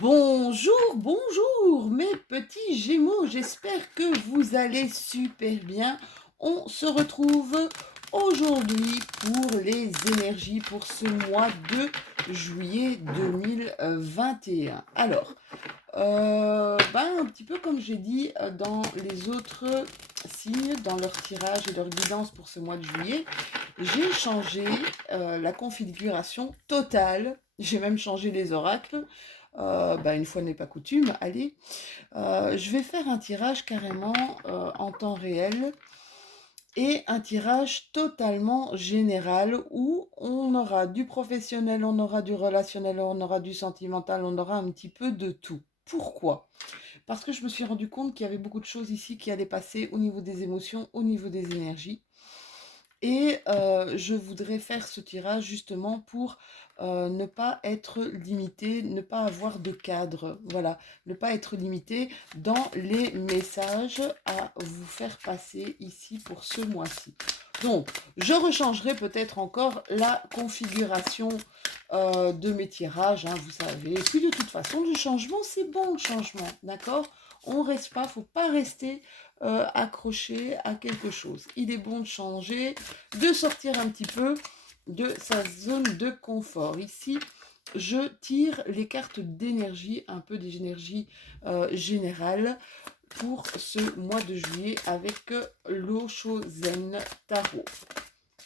Bonjour, bonjour mes petits Gémeaux, j'espère que vous allez super bien. On se retrouve aujourd'hui pour les énergies pour ce mois de juillet 2021. Alors, un petit peu comme j'ai dit dans les autres signes, dans leur tirage et leur guidance pour ce mois de juillet, j'ai changé la configuration totale. J'ai même changé les oracles. Une fois n'est pas coutume, allez. Je vais faire un tirage carrément en temps réel et un tirage totalement général où on aura du professionnel, on aura du relationnel, on aura du sentimental, on aura un petit peu de tout. Pourquoi? Parce que je me suis rendu compte qu'il y avait beaucoup de choses ici qui allaient passer au niveau des émotions, au niveau des énergies. Et je voudrais faire ce tirage justement pour ne pas être limité, ne pas avoir de cadre, voilà, ne pas être limité dans les messages à vous faire passer ici pour ce mois-ci. Donc, je rechangerai peut-être encore la configuration de mes tirages, hein, vous savez. Et puis de toute façon, le changement, c'est bon le changement, d'accord? On reste pas, faut pas rester accroché à quelque chose. Il est bon de changer, de sortir un petit peu de sa zone de confort. Ici, je tire les cartes d'énergie, un peu des énergies générales pour ce mois de juillet avec l'Osho Zen Tarot,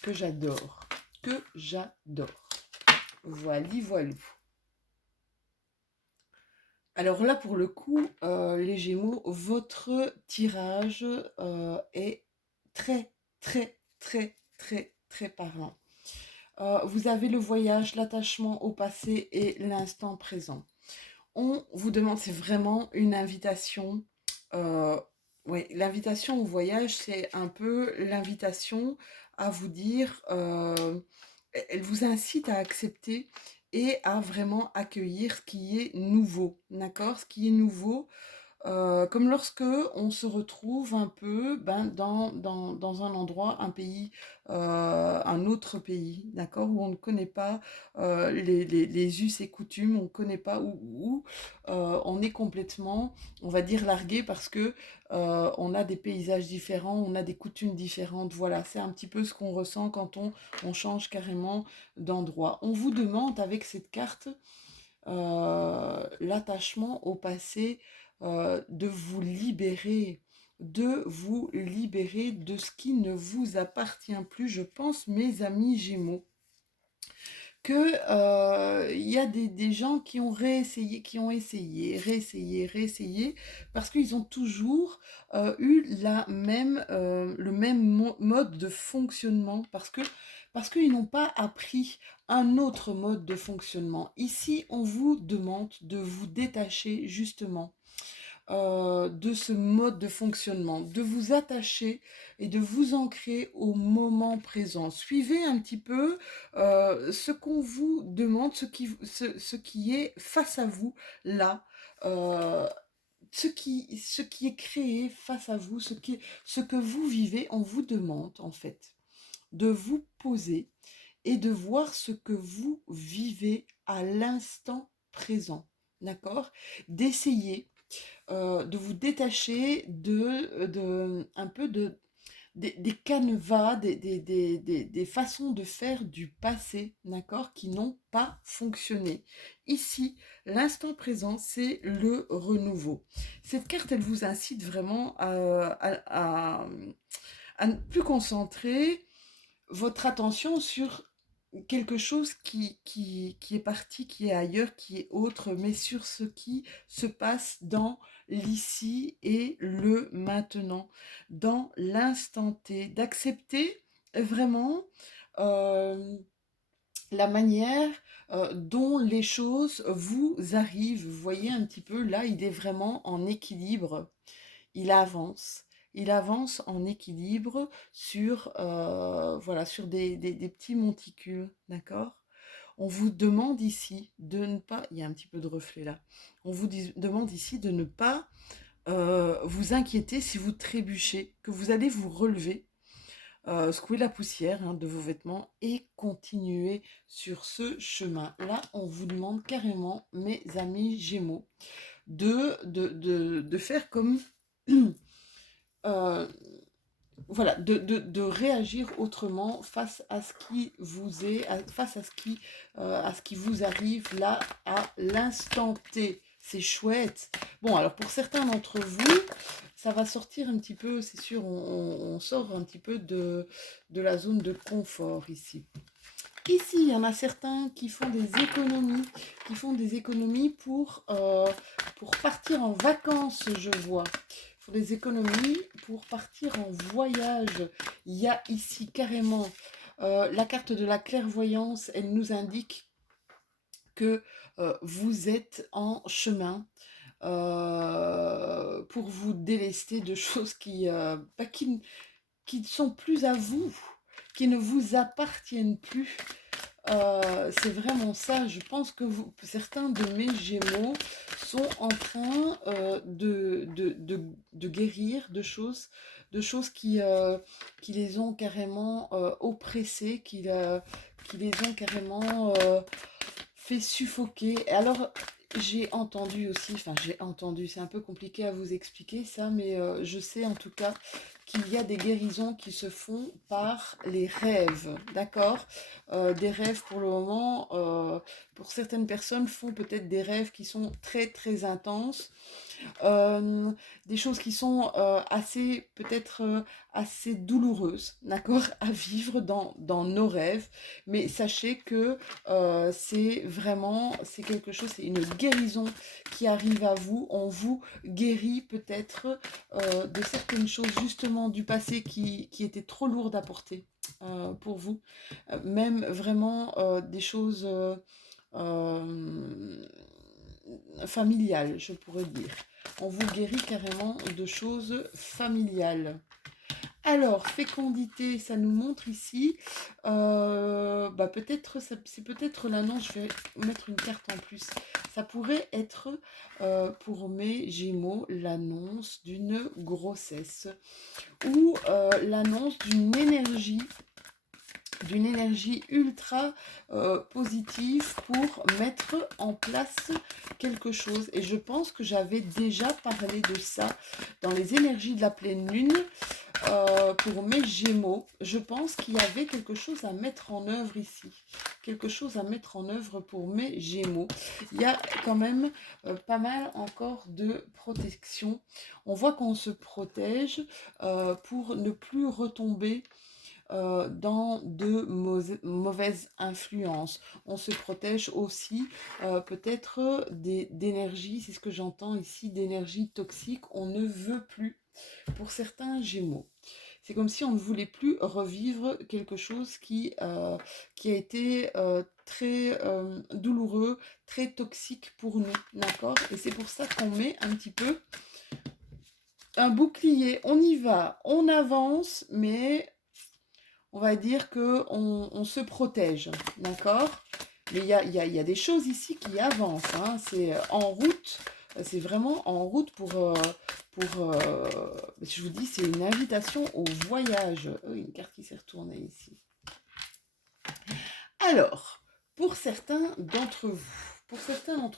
que j'adore, que j'adore. Voilà, voilà. Alors là, pour le coup, les Gémeaux, votre tirage est très, très, très, très, très parlant. Vous avez le voyage, l'attachement au passé et l'instant présent. On vous demande, c'est vraiment une invitation. Oui, l'invitation au voyage, c'est un peu l'invitation à vous dire, elle vous incite à accepter et à vraiment accueillir ce qui est nouveau, d'accord? Ce qui est nouveau, comme lorsque on se retrouve un peu dans un endroit, un pays, un autre pays, d'accord, où on ne connaît pas les us et coutumes, on ne connaît pas où on est complètement, on va dire, largué parce que on a des paysages différents, on a des coutumes différentes. Voilà, c'est un petit peu ce qu'on ressent quand on change carrément d'endroit. On vous demande avec cette carte l'attachement au passé, de vous libérer de ce qui ne vous appartient plus. Je pense, mes amis Gémeaux, que il y a des gens qui ont réessayé, qui ont essayé, réessayé, réessayé, parce qu'ils ont toujours eu le même mode de fonctionnement, parce qu'ils n'ont pas appris un autre mode de fonctionnement. Ici, on vous demande de vous détacher justement de ce mode de fonctionnement, de vous attacher et de vous ancrer au moment présent. Suivez un petit peu ce qu'on vous demande, ce qui est face à vous là. Ce qui est créé face à vous, ce que vous vivez, on vous demande en fait de vous poser et de voir ce que vous vivez à l'instant présent, d'accord? D'essayer de vous détacher un peu des canevas, des façons de faire du passé, d'accord, qui n'ont pas fonctionné. Ici, l'instant présent, c'est le renouveau. Cette carte, elle vous incite vraiment à ne plus concentrer votre attention sur quelque chose qui est parti, qui est ailleurs, qui est autre, mais sur ce qui se passe dans l'ici et le maintenant, dans l'instant T, d'accepter vraiment euh, la manière dont les choses vous arrivent. Vous voyez un petit peu, là, il est vraiment en équilibre, il avance. Il avance en équilibre sur, voilà, sur des petits monticules, d'accord? On vous demande ici de ne pas, il y a un petit peu de reflet là, on vous demande ici de ne pas vous inquiéter si vous trébuchez, que vous allez vous relever, secouer la poussière hein, de vos vêtements et continuer sur ce chemin. Là, on vous demande carrément, mes amis Gémeaux, de faire comme... euh, voilà, de réagir autrement face à ce qui vous est, face à ce qui vous arrive là à l'instant T. C'est chouette. Bon, alors pour certains d'entre vous, ça va sortir un petit peu, c'est sûr, on sort un petit peu de la zone de confort ici. Ici, il y en a certains qui font des économies pour partir en vacances, je vois. Pour des économies pour partir en voyage. Il y a ici carrément la carte de la clairvoyance, elle nous indique que vous êtes en chemin pour vous délester de choses qui ne sont plus à vous, qui ne vous appartiennent plus. C'est vraiment ça. Je pense que certains de mes Gémeaux sont en train de guérir de choses qui les ont carrément oppressés, qui les ont carrément fait suffoquer. Alors, j'ai entendu, c'est un peu compliqué à vous expliquer ça, mais je sais en tout cas qu'il y a des guérisons qui se font par les rêves, d'accord. Des rêves pour le moment, pour certaines personnes font peut-être des rêves qui sont très très intenses, euh, des choses qui sont assez, peut-être assez douloureuses, d'accord, à vivre dans nos rêves. Mais sachez que c'est quelque chose, c'est une guérison qui arrive à vous. On vous guérit peut-être de certaines choses justement du passé qui étaient trop lourdes à porter pour vous. Même vraiment des choses euh, familiales, je pourrais dire. On vous guérit carrément de choses familiales. Alors, fécondité, ça nous montre ici, peut-être, c'est peut-être l'annonce, je vais mettre une carte en plus. Ça pourrait être pour mes Gémeaux l'annonce d'une grossesse ou l'annonce d'une énergie ultra positive pour mettre en place quelque chose. Et je pense que j'avais déjà parlé de ça dans les énergies de la pleine lune pour mes Gémeaux. Je pense qu'il y avait quelque chose à mettre en œuvre ici. Quelque chose à mettre en œuvre pour mes Gémeaux. Il y a quand même pas mal encore de protection. On voit qu'on se protège pour ne plus retomber dans de mauvaises influences. On se protège aussi peut-être d'énergie, c'est ce que j'entends ici, d'énergie toxique. On ne veut plus, pour certains Gémeaux. C'est comme si on ne voulait plus revivre quelque chose qui a été très douloureux, très toxique pour nous, d'accord. Et c'est pour ça qu'on met un petit peu un bouclier. On y va, on avance, mais on va dire qu'on se protège, d'accord. Mais il y a des choses ici qui avancent, hein. C'est en route, c'est vraiment en route je vous dis, c'est une invitation au voyage. Une carte qui s'est retournée ici. Alors, pour certains d'entre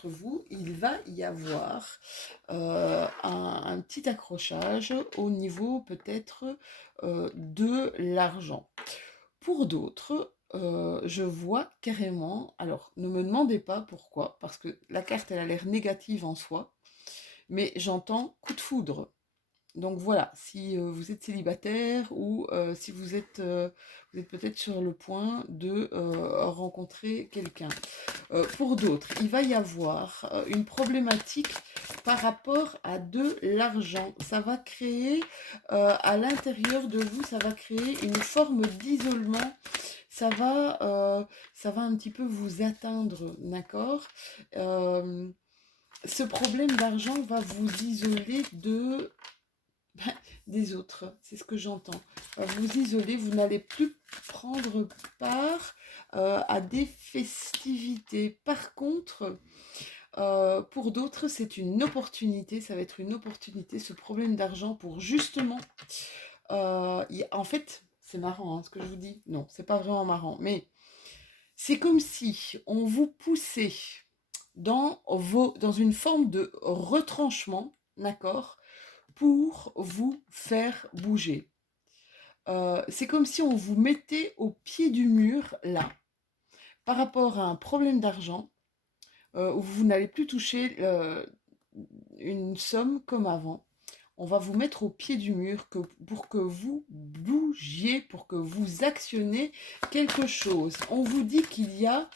vous, il va y avoir un petit accrochage au niveau peut-être de l'argent. Pour d'autres, je vois carrément, alors ne me demandez pas pourquoi, parce que la carte elle a l'air négative en soi, mais j'entends coup de foudre. Donc voilà, si vous êtes célibataire ou si vous êtes peut-être sur le point de rencontrer quelqu'un. Pour d'autres, il va y avoir une problématique par rapport à de l'argent. Ça va créer à l'intérieur de vous, ça va créer une forme d'isolement. Ça va un petit peu vous atteindre, d'accord. Ce problème d'argent va vous isoler des autres, c'est ce que j'entends. Vous isoler, vous n'allez plus prendre part à des festivités. Par contre, pour d'autres, c'est une opportunité, ça va être une opportunité, ce problème d'argent pour justement, en fait, C'est marrant hein, ce que je vous dis. Non, c'est pas vraiment marrant. Mais c'est comme si on vous poussait dans une forme de retranchement, d'accord, pour vous faire bouger. C'est comme si on vous mettait au pied du mur, là, par rapport à un problème d'argent, où vous n'allez plus toucher une somme comme avant. On va vous mettre au pied du mur pour que vous bougiez, pour que vous actionnez quelque chose. On vous dit qu'il y a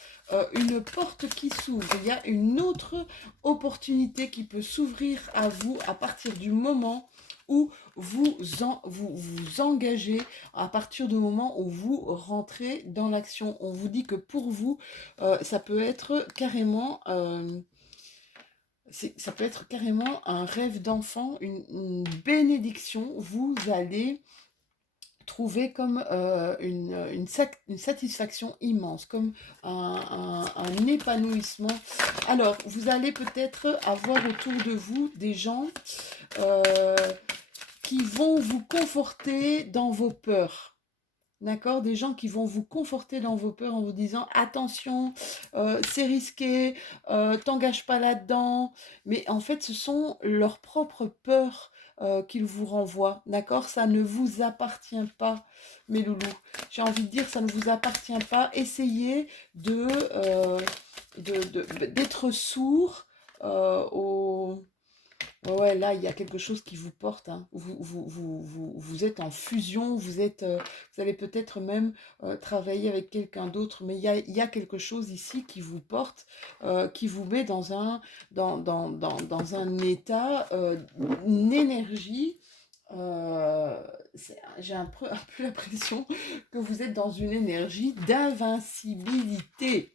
une porte qui s'ouvre, il y a une autre opportunité qui peut s'ouvrir à vous à partir du moment où vous engagez, à partir du moment où vous rentrez dans l'action. On vous dit que pour vous, ça peut être carrément... ça peut être carrément un rêve d'enfant, une bénédiction. Vous allez trouver comme une satisfaction immense, comme un épanouissement. Alors, vous allez peut-être avoir autour de vous des gens euh, qui vont vous conforter dans vos peurs. D'accord, des gens qui vont vous conforter dans vos peurs en vous disant attention, c'est risqué, t'engage pas là-dedans. Mais en fait, ce sont leurs propres peurs qu'ils vous renvoient. D'accord, ça ne vous appartient pas, mes loulous. J'ai envie de dire, ça ne vous appartient pas. Essayez d'être sourd aux ouais, là, il y a quelque chose qui vous porte, hein. Vous êtes en fusion, vous allez peut-être même travailler avec quelqu'un d'autre, mais il y a quelque chose ici qui vous porte, qui vous met dans un état, une énergie. J'ai un peu l'impression que vous êtes dans une énergie d'invincibilité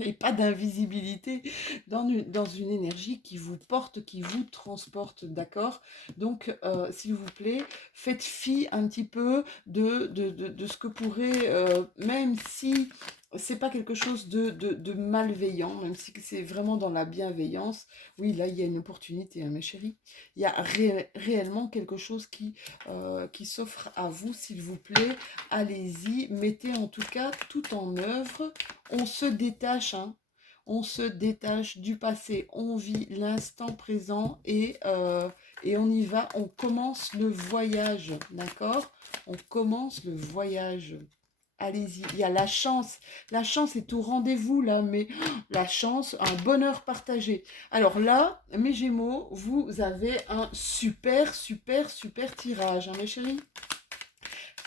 et pas d'invisibilité, dans une énergie qui vous porte, qui vous transporte, d'accord? Donc, s'il vous plaît, faites fi un petit peu de ce que pourrait, même si c'est pas quelque chose de malveillant, même si c'est vraiment dans la bienveillance, oui, là, il y a une opportunité, hein, mes chéris. Il y a réellement quelque chose qui s'offre à vous, s'il vous plaît. Allez-y, mettez en tout cas tout en œuvre. On se détache, hein. On se détache du passé, on vit l'instant présent et on y va, on commence le voyage, d'accord? On commence le voyage. Allez-y, il y a la chance est au rendez-vous là, mais la chance, un bonheur partagé. Alors là, mes Gémeaux, vous avez un super, super, super tirage, hein, mes chéris.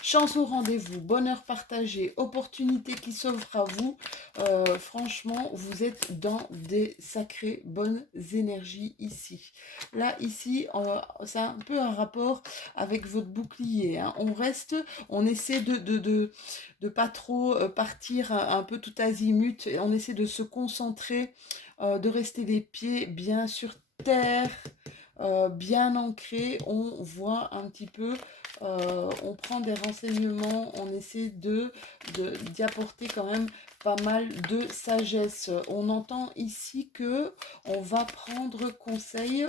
Chance au rendez-vous, bonheur partagé, opportunité qui s'offre à vous. Franchement, vous êtes dans des sacrées bonnes énergies ici. Là, ici, c'est un peu un rapport avec votre bouclier, hein. On essaie de pas trop partir un peu tout azimut. Et on essaie de se concentrer, de rester les pieds bien sur terre. Bien ancré, on voit un petit peu, on prend des renseignements, on essaie d'y apporter quand même pas mal de sagesse. On entend ici que on va prendre conseil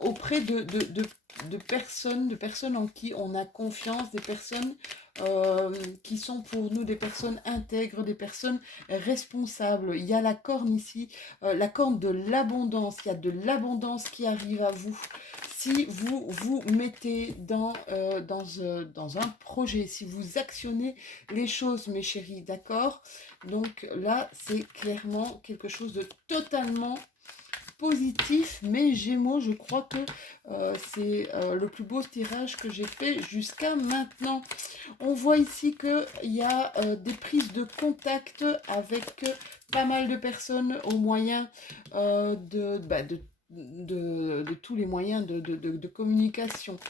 auprès de personnes en qui on a confiance, des personnes qui sont pour nous des personnes intègres, des personnes responsables. Il y a la corne ici, la corne de l'abondance. Il y a de l'abondance qui arrive à vous. Si vous vous mettez dans un projet, si vous actionnez les choses, mes chéris, d'accord? Donc là, c'est clairement quelque chose de totalement positif, mais Gémeaux, je crois que c'est le plus beau tirage que j'ai fait jusqu'à maintenant. On voit ici qu'il y a des prises de contact avec pas mal de personnes au moyen de tous les moyens de communication.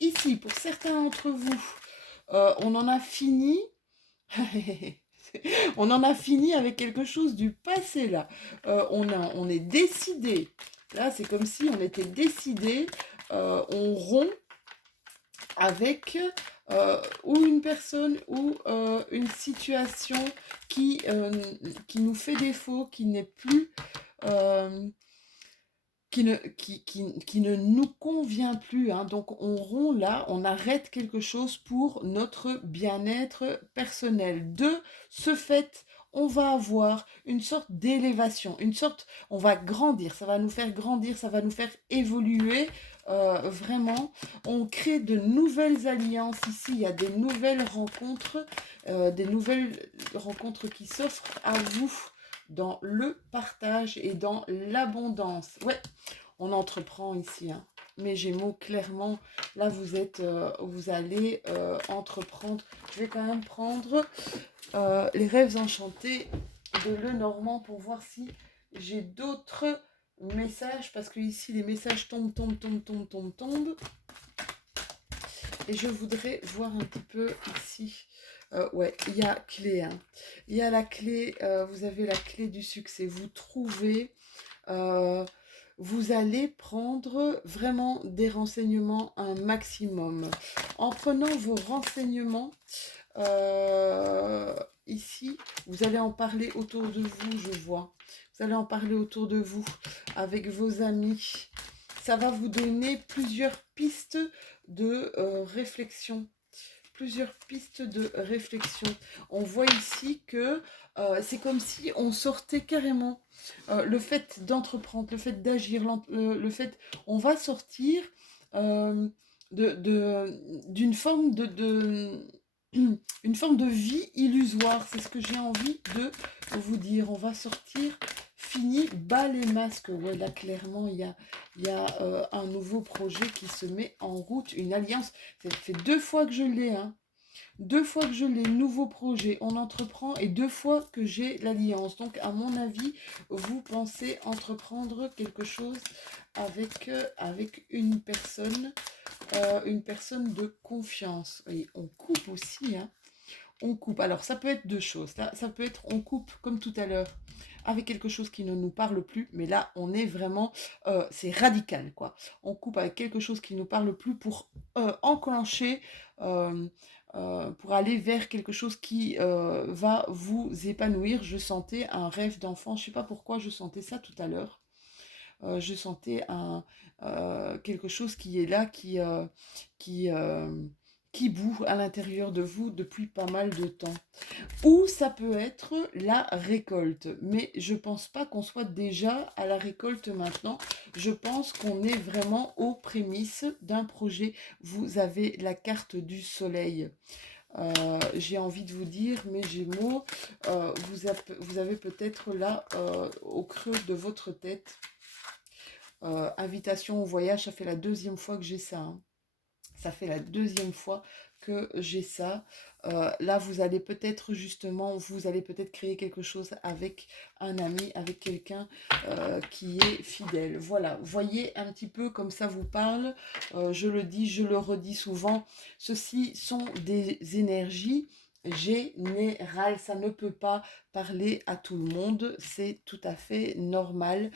Ici, pour certains d'entre vous, on en a fini. On en a fini avec quelque chose du passé là. On est décidé. Là, c'est comme si on était décidé. On rompt avec ou une personne ou une situation qui nous fait défaut, qui n'est plus qui ne nous convient plus, hein. Donc on rompt là, on arrête quelque chose pour notre bien-être personnel. De ce fait, on va avoir une sorte d'élévation, on va grandir, ça va nous faire grandir, ça va nous faire évoluer vraiment. On crée de nouvelles alliances ici, il y a des nouvelles rencontres qui s'offrent à vous dans le partage et dans l'abondance. Ouais, on entreprend ici, hein. Mes Gémeaux, clairement, là, vous allez entreprendre. Je vais quand même prendre les rêves enchantés de Lenormand pour voir si j'ai d'autres messages, parce que ici, les messages tombent. Et je voudrais voir un petit peu ici. Ouais, il y a clé, hein. Il y a la clé, vous avez la clé du succès. Vous trouvez, vous allez prendre vraiment des renseignements un maximum. En prenant vos renseignements, ici, vous allez en parler autour de vous, je vois. Vous allez en parler autour de vous, avec vos amis. Ça va vous donner plusieurs pistes de réflexion. Plusieurs pistes de réflexion. On voit ici que c'est comme si on sortait carrément le fait d'entreprendre, le fait d'agir, le fait, on va sortir d'une forme une forme de vie illusoire. C'est ce que j'ai envie de vous dire. On va sortir fini, bas les masques. Ouais, là clairement il y a un nouveau projet qui se met en route, une alliance. Ça fait 2 fois que je l'ai, hein. 2 fois que je l'ai, nouveau projet, on entreprend, et 2 fois que j'ai l'alliance. Donc, à mon avis, vous pensez entreprendre quelque chose avec une personne de confiance. Et on coupe aussi, hein. On coupe. Alors, ça peut être deux choses. Là, ça peut être, on coupe, comme tout à l'heure, avec quelque chose qui ne nous parle plus. Mais là, on est vraiment, c'est radical, quoi. On coupe avec quelque chose qui ne nous parle plus pour enclencher, pour aller vers quelque chose qui va vous épanouir. Je sentais un rêve d'enfant. Je ne sais pas pourquoi je sentais ça tout à l'heure. Je sentais quelque chose qui est là, qui, euh, qui bout à l'intérieur de vous depuis pas mal de temps. Ou ça peut être la récolte. Mais je pense pas qu'on soit déjà à la récolte maintenant. Je pense qu'on est vraiment aux prémices d'un projet. Vous avez la carte du soleil. J'ai envie de vous dire, mes Gémeaux, vous avez peut-être là, au creux de votre tête, invitation au voyage. Ça fait la 2e fois que j'ai ça, hein. Ça fait la 2e fois que j'ai ça. Là, vous allez peut-être créer quelque chose avec un ami, avec quelqu'un qui est fidèle. Voilà, voyez un petit peu comme ça vous parle. Je le dis, je le redis souvent. Ceci sont des énergies générales. Ça ne peut pas parler à tout le monde. C'est tout à fait normal.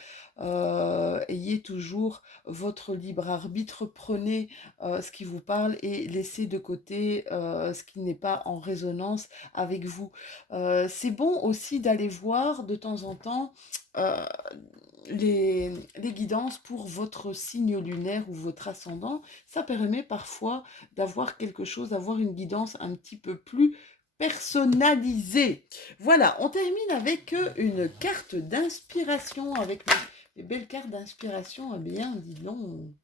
Ayez toujours votre libre arbitre. Prenez ce qui vous parle et laissez de côté ce qui n'est pas en résonance avec vous. C'est bon aussi d'aller voir de temps en temps euh, les guidances pour votre signe lunaire ou votre ascendant. Ça permet parfois d'avoir quelque chose, d'avoir une guidance un petit peu plus personnalisée. Voilà, on termine avec une carte d'inspiration, avec mes belles cartes d'inspiration. Eh bien, dis donc.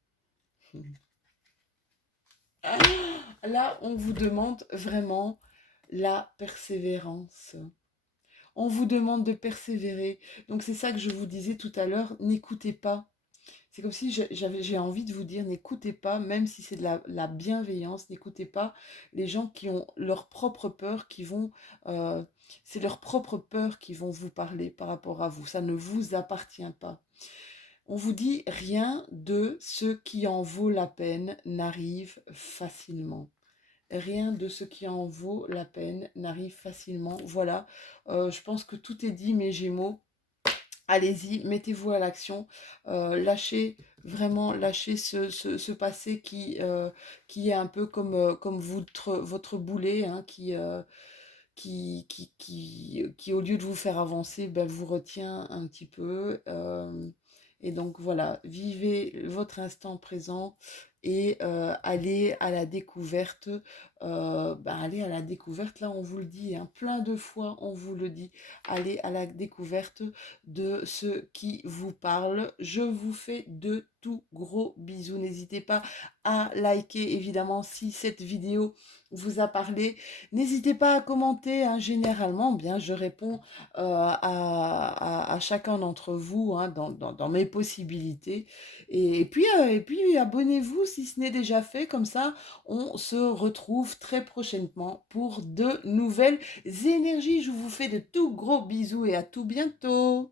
Là, on vous demande vraiment la persévérance. On vous demande de persévérer. Donc c'est ça que je vous disais tout à l'heure, n'écoutez pas. C'est comme si j'ai envie de vous dire, n'écoutez pas, même si c'est de la bienveillance, n'écoutez pas les gens qui ont leur propre peur, c'est leur propre peur qui vont vous parler par rapport à vous. Ça ne vous appartient pas. On vous dit, rien de ce qui en vaut la peine n'arrive facilement. Rien de ce qui en vaut la peine n'arrive facilement. Voilà, je pense que tout est dit, mes Gémeaux. Allez-y, mettez-vous à l'action. Lâchez ce passé qui est un peu comme votre boulet, hein, qui, au lieu de vous faire avancer, ben, vous retient un petit peu. Et donc voilà, vivez votre instant présent et allez à la découverte. Allez à la découverte, là on vous le dit, hein, plein de fois on vous le dit. Allez à la découverte de ce qui vous parle. Je vous fais de tout gros bisous. N'hésitez pas à liker évidemment si cette vidéo vous a parlé. N'hésitez pas à commenter, hein, généralement, bien je réponds à chacun d'entre vous, hein, dans mes possibilités. Et puis abonnez-vous si ce n'est déjà fait, comme ça on se retrouve très prochainement pour de nouvelles énergies. Je vous fais de tout gros bisous et à tout bientôt.